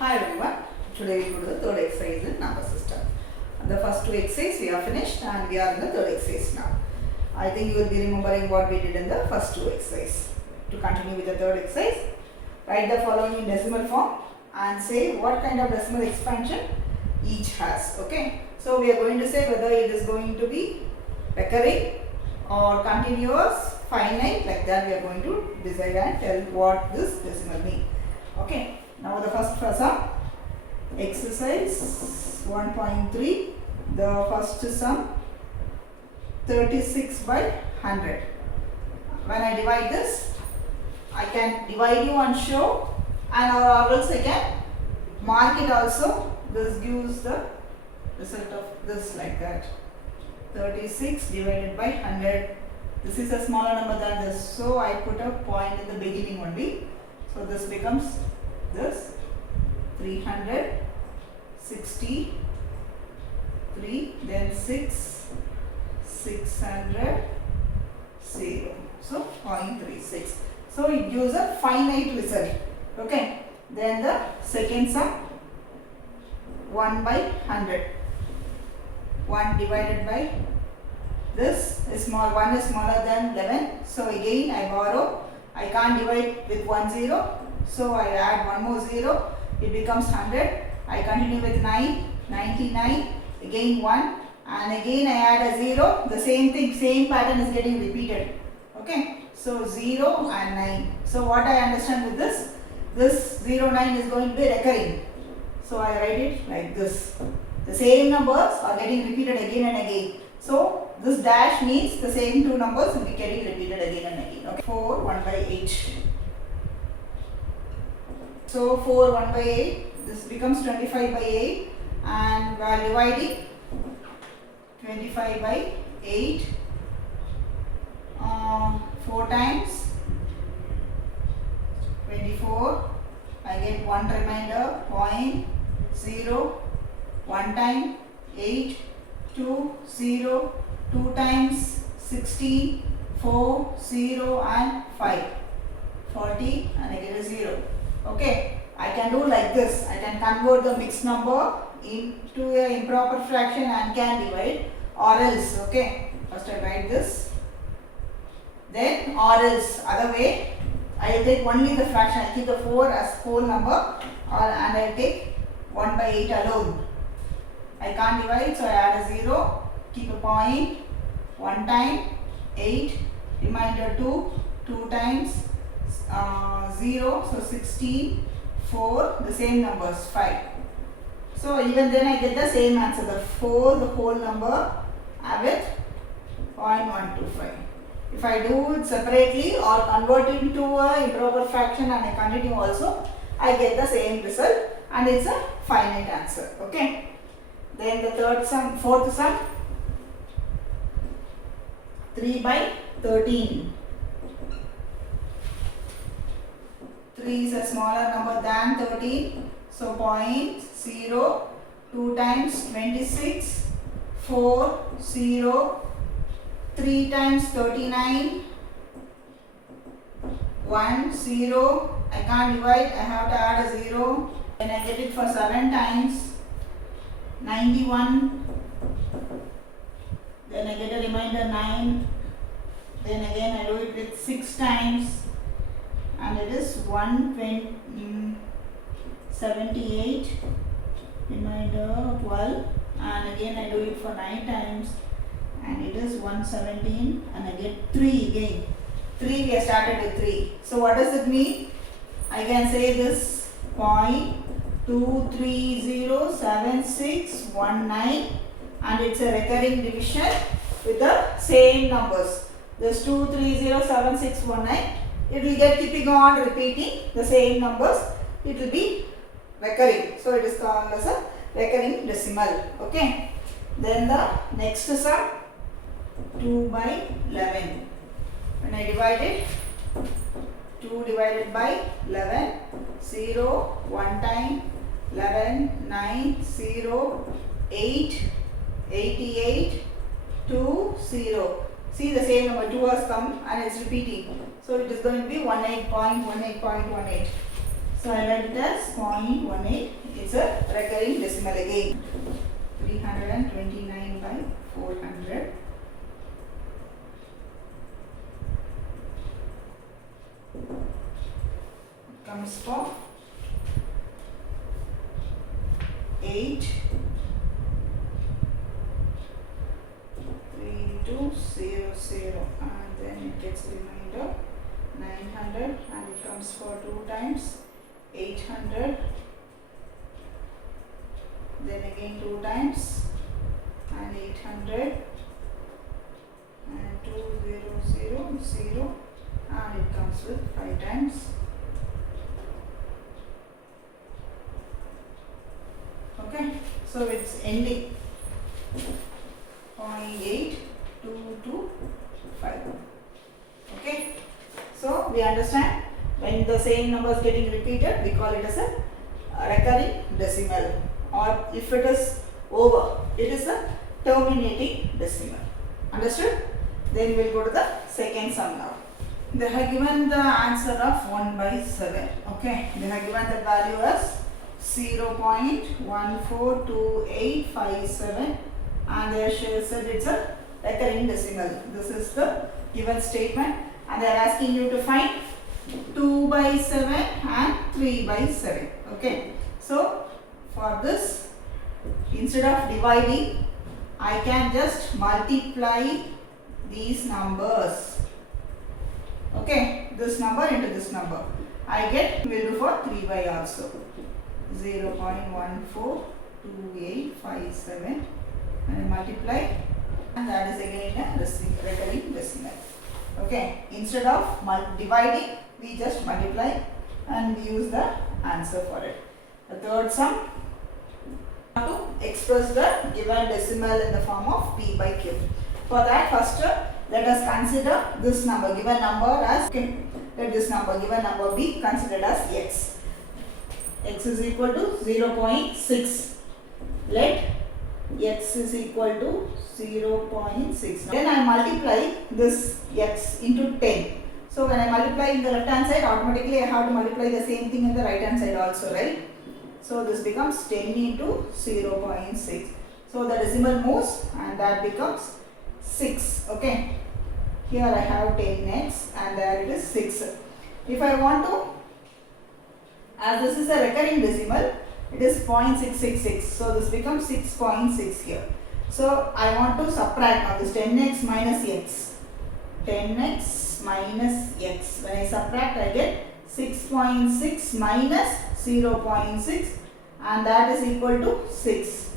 Hi everyone, today we go to the third exercise in number system. The first two exercises we have finished and we are in the third exercise now. I think you will be remembering what we did in the first two exercises. To continue with the third exercise, write the following in decimal form and say what kind of decimal expansion each has. Okay, so we are going to say whether it is going to be recurring or continuous, finite, like that we are going to decide and tell what this decimal means. Okay. Now the first sum, exercise 1.3, the first sum 36 by 100. When I divide this, I can divide you and show, and or else I can mark it also. This gives the result of this like that. 36 divided by 100. This is a smaller number than this, so I put a point in the beginning only. So this becomes this 363, then 600, 0. So 0.36. So it gives a finite result. Okay. Then the second sum, 1 by 100. 1 divided by this is small. 1 is smaller than 11. So again I borrow. I can't divide with 1 0. So I add one more 0, it becomes 100. I continue with 9, 99, again 1, and again I add a 0. The same thing, same pattern is getting repeated. Okay, so 0 and 9. So what I understand with this 0, 9 is going to be recurring. So I write it like this. The same numbers are getting repeated again and again. So this dash means the same two numbers will be getting repeated again and again. Okay, 4, 1 by 8. So 4, 1 by 8, this becomes 25 by 8, and while dividing 25 by 8, 4 times 24, I get one remainder, 0.0, 1 time 8, 2, 0, 2 times 16, 4, 0 and 5, 40, and I get a 0. Okay, I can do like this. I can convert the mixed number into an improper fraction and can divide, or else, okay, first I write this, then or else, other way, I will take only the fraction. I keep the 4 as whole number, and I will take 1 by 8 alone. I can't divide, so I add a 0, keep a point, 1 time 8, remainder 2, 2 times 0, so 16, 4, the same numbers, 5. So even then I get the same answer, the 4, the whole number, I with 0.125. If I do it separately or convert it into a improper fraction and I continue also, I get the same result and it's a finite answer. Okay. Then the fourth sum, 3 by 13. 3 is a smaller number than 13. So 0.0, 2 times 26, 4, 0, 3 times 39, 1, 0. I can't divide, I have to add a 0. Then I get it for 7 times, 91. Then I get a remainder 9. Then again I do it with 6 times. And it is 178, remainder 12, and again I do it for 9 times, and it is 117, and I get 3 again. 3, we have started with 3. So what does it mean? I can say this 0.2307619, and it's a recurring division with the same numbers. This 2307619. It will get keeping on repeating the same numbers. It will be recurring. So it is called as a recurring decimal. Okay. Then the next sum, 2 by 11. When I divide it, 2 divided by 11, 0, 1 time, 11, 9, 0, 8, 88, 2, 0. See the same number 2 has come and it's repeating. So it is going to be 18.18.18. So I write it as 0.18. It's a recurring decimal again. 329 by 400. Comes for 8 3200, and then it gets remainder 900, and it comes for 2 times 800, then again 2 times and 800 and 2000, and it comes with 5 times. Okay, so it's ending 0.8225. Okay, so we understand when the same number is getting repeated, we call it as a recurring decimal, or if it is over, it is a terminating decimal. Understood? Then we will go to the second sum now. They have given the answer of 1 by 7. Okay, they have given the value as 0.142857, and they said it's a recurring decimal. This is the given statement, and they are asking you to find 2 by 7 and 3 by 7. Okay, so for this, instead of dividing, I can just multiply these numbers. Okay, this number into this number. I get, we will do for 3 by also. 0.142857, and I multiply, and that is again a recurring decimal. Okay, instead of dividing, we just multiply and we use the answer for it. The third sum, to express the given decimal in the form of P by Q. For that, first let us consider this number, given number as, okay, let this number, given number be considered as x. X is equal to 0.6. Let x is equal to 0.6. Then I multiply this x into 10. So when I multiply in the left hand side, automatically I have to multiply the same thing in the right hand side also, right? So this becomes 10 into 0.6. So the decimal moves, and that becomes 6. Okay. Here I have 10x, and there it is 6. If I want to, as this is a recurring decimal, it is 0.666. So this becomes 6.6 here. So I want to subtract now this 10x minus x. 10x minus x. When I subtract, I get 6.6 minus 0.6, and that is equal to 6.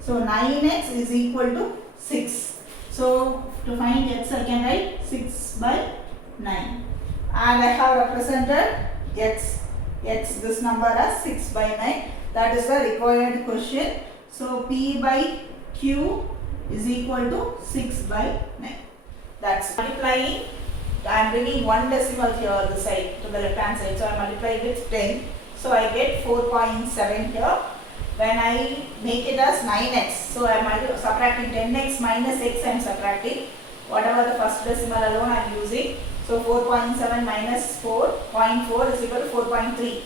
So 9x is equal to 6. So to find x, I can write 6 by 9. And I have represented x, this number as 6 by 9. That is the required question. So P by Q is equal to 6 by 9. That's multiplying. I am bringing one decimal here this side to the left hand side. So I multiply with 10. So I get 4.7 here. When I make it as 9x, so I am subtracting 10x minus x, I am subtracting. Whatever the first decimal alone I am using. So 4.7 minus 4.4 is equal to 4.3.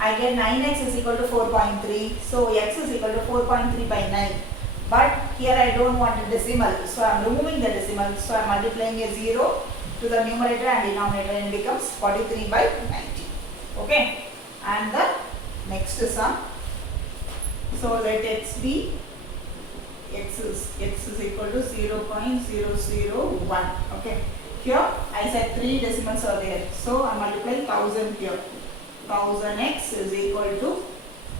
I get 9x is equal to 4.3. So x is equal to 4.3 by 9. But here I don't want a decimal. So I am removing the decimal. So I am multiplying a 0 to the numerator and denominator, and it becomes 43 by 90. Okay. And the next sum. So let x be, x is equal to 0.001. Okay. Here I said 3 decimals are there. So I multiply 1000 here. 1000x is equal to,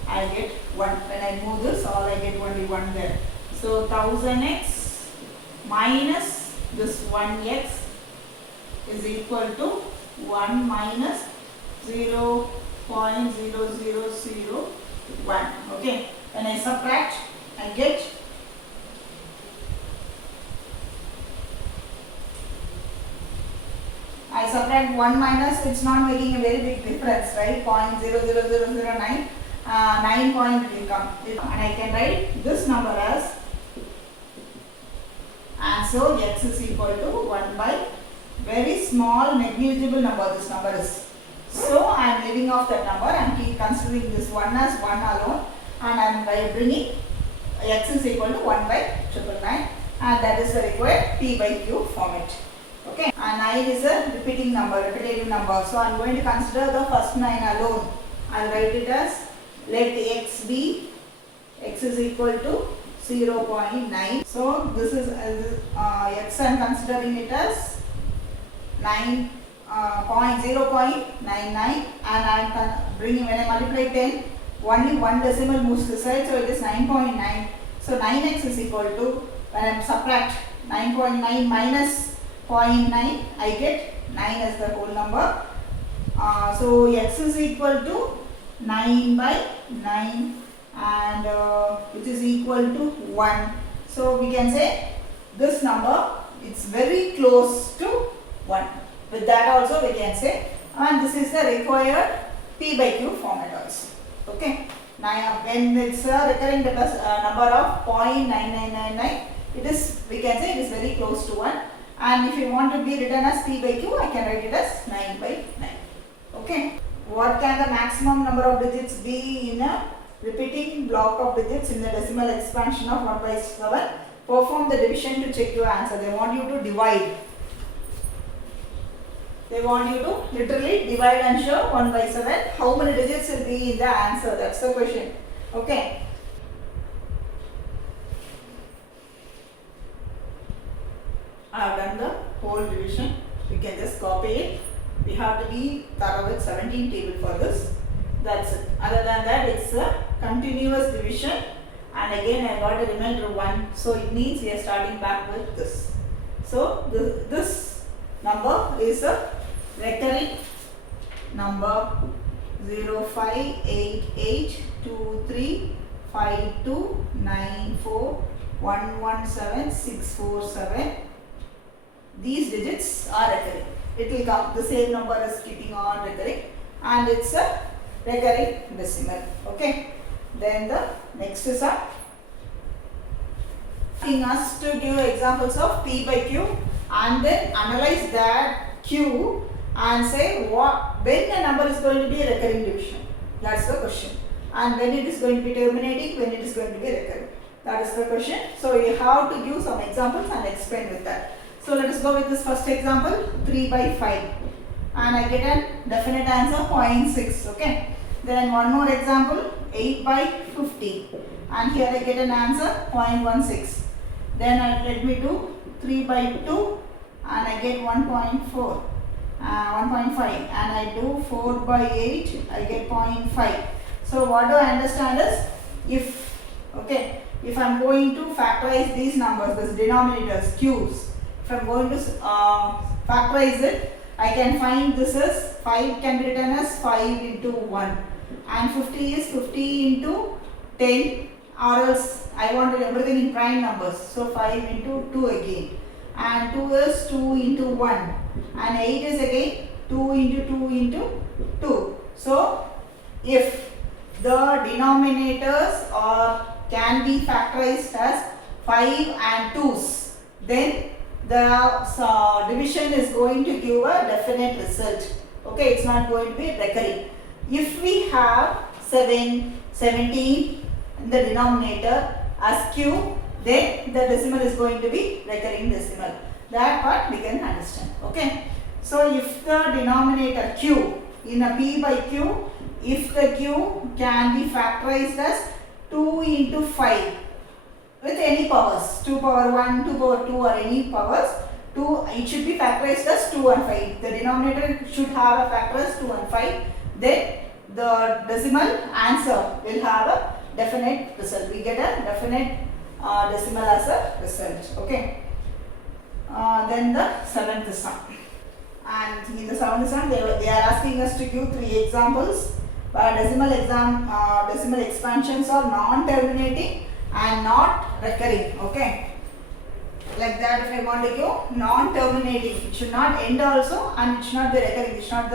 I get 1. When I move this, all I get only 1 there. So 1000x minus this 1x is equal to 1 minus 0.0001. Okay. When I subtract, I get I subtract 1 minus, it's not making a very big difference, right? 0.00009, 9 point will come. And I can write this number as, and so x is equal to 1 by very small negligible number, this number is. So I am leaving off that number and keep considering this 1 as 1 alone, and I am by bringing x is equal to 1 by 999, and that is the required p by q format. Okay, and 9 is a repeating number, repetitive number. So I am going to consider the first 9 alone. I will write it as, let x be, x is equal to 0.9. So this is x I am considering it as 0.99, and I am bringing, when I multiply 10, only one decimal moves this side, so it is 9.9. So 9x is equal to, when I subtract 9.9 minus 0.9, I get 9 as the whole number. So x is equal to 9 by 9, and which is equal to 1. So we can say this number, it's very close to 1. With that also we can say, and this is the required p by q format also. Okay. Now when it's a recurring number of 0.9999, it is, we can say it is very close to 1. And if you want to be written as p by q, I can write it as 9 by 9. Okay. What can the maximum number of digits be in a repeating block of digits in the decimal expansion of 1 by 7? Perform the division to check your answer. They want you to divide. They want you to literally divide and show 1 by 7. How many digits will be in the answer? That's the question. Okay. I have done the whole division. We can just copy it. We have to be thorough with 17 table for this. That's it. Other than that, it's a continuous division. And again, I got a remainder 1. So it means we are starting back with this. So this number is a recurring number 0588235294117647. These digits are recurring. It will come, the same number is keeping on recurring, and it's a recurring decimal. Okay. Then the next is asking us to give examples of p by q, and then analyze that q and say when a number is going to be a recurring division. That's the question. And when it is going to be terminating, when it is going to be recurring. That is the question. So you have to give some examples and explain with that. So let us go with this first example, 3 by 5. And I get a definite answer 0.6. Okay. Then one more example, 8 by 50. And here I get an answer 0.16. Then let me do 3 by 2 and I get 1.4. 1.5, and I do 4 by 8, I get 0.5. So what do I understand is, if I am going to factorize these numbers, these denominators, q's, if I am going to factorize it, I can find this is 5 can be written as 5 into 1, and 50 is 50 into 10, or else I wanted everything in prime numbers, so 5 into 2 again, and 2 is 2 into 1, and 8 is again 2 into 2 into 2. So if the denominators can be factorized as 5 and 2's, then the division is going to give a definite result. Okay, it's not going to be recurring. If we have 17 in the denominator as q, then the decimal is going to be recurring decimal. That part we can understand. Okay. So if the denominator q in a p by q, if the q can be factorized as 2 into 5 with any powers, 2 power 1, 2 power 2 or any powers, it should be factorized as 2 and 5. The denominator should have a factor as 2 and 5. Then the decimal answer will have a definite result. We get a definite decimal as a result. Okay. Then the 7th sum. And in the 7th sum, they are asking us to give 3 examples. Decimal expansions are non-terminating and not recurring. Okay. Like that, if I want to give non-terminating, it should not end also, and it should not be recurring. It should not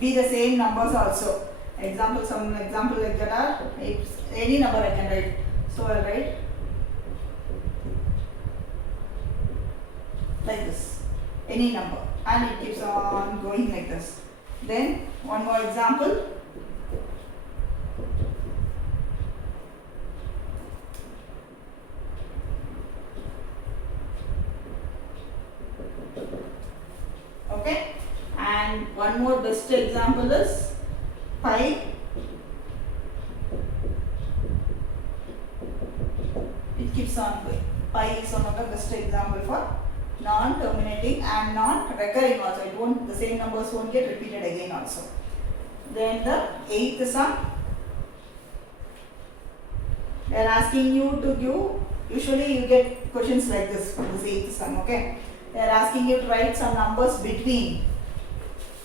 be the same numbers also. Some example like that are any number I can write. So I'll write like this, any number, and it keeps on going like this. Then one more example. Okay, and one more best example is pi. It keeps on going. Pi is one of the best example for non-terminating and non-recurring also. It won't, the same numbers won't get repeated again also. Then the eighth sum, they are asking you to give, usually you get questions like this for this eighth sum, okay. They are asking you to write some numbers between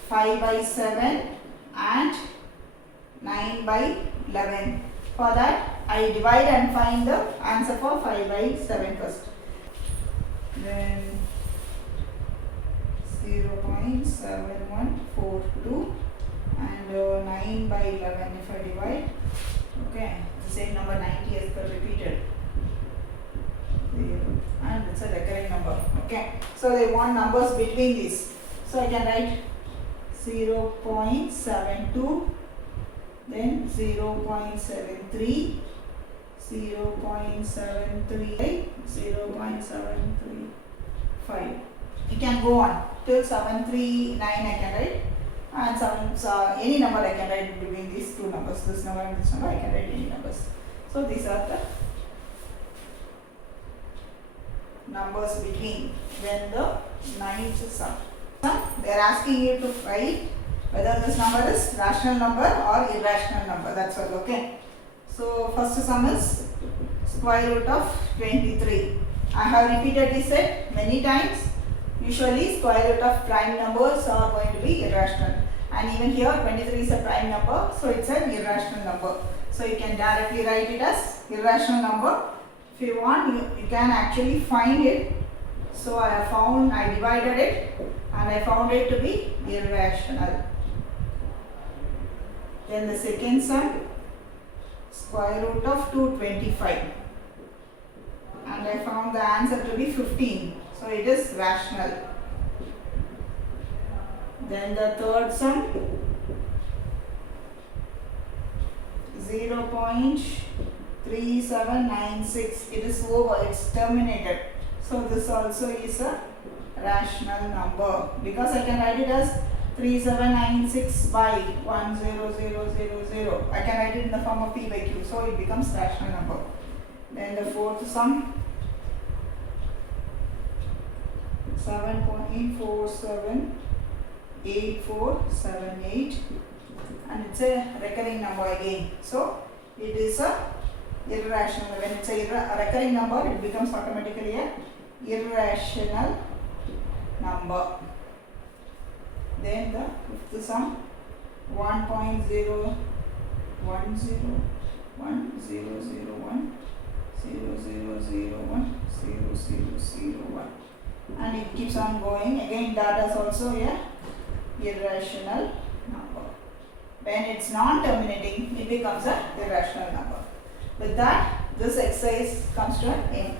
5 by 7 and 9 by 11. For that, I divide and find the answer for 5 by 7 first. Then 0.7142 and 9 by 11 if I divide. Okay, the same number 90 has got repeated. And it's a recurring number. Okay, so they want numbers between these. So I can write 0.72, then 0.73, 0.73, 0.735. You can go on till 739 I can write, and any number I can write between these two numbers, this number and this number, I can write any numbers. So these are the numbers between when the ninth sum. They are asking you to write whether this number is rational number or irrational number. That's all. Okay. So first sum is square root of 23. I have repeatedly said many times. Usually square root of prime numbers are going to be irrational, and even here 23 is a prime number, so it's an irrational number. So you can directly write it as irrational number. If you want, you can actually find it. So I divided it and I found it to be irrational. Then the second sum, square root of 225, and I found the answer to be 15. So it is rational. Then the third sum, 0.3796. It is over, it's terminated. So this also is a rational number, because I can write it as 3796 by 10000. I can write it in the form of p by q, so it becomes rational number. Then the fourth sum, 7.478478, and it's a recurring number again. So it is a irrational. When it's a recurring number, it becomes automatically a irrational number. Then the fifth sum, 1.0100100010001, and it keeps on going. Again, that is also a irrational number. When it's non-terminating, it becomes a irrational number. With that, this exercise comes to an end.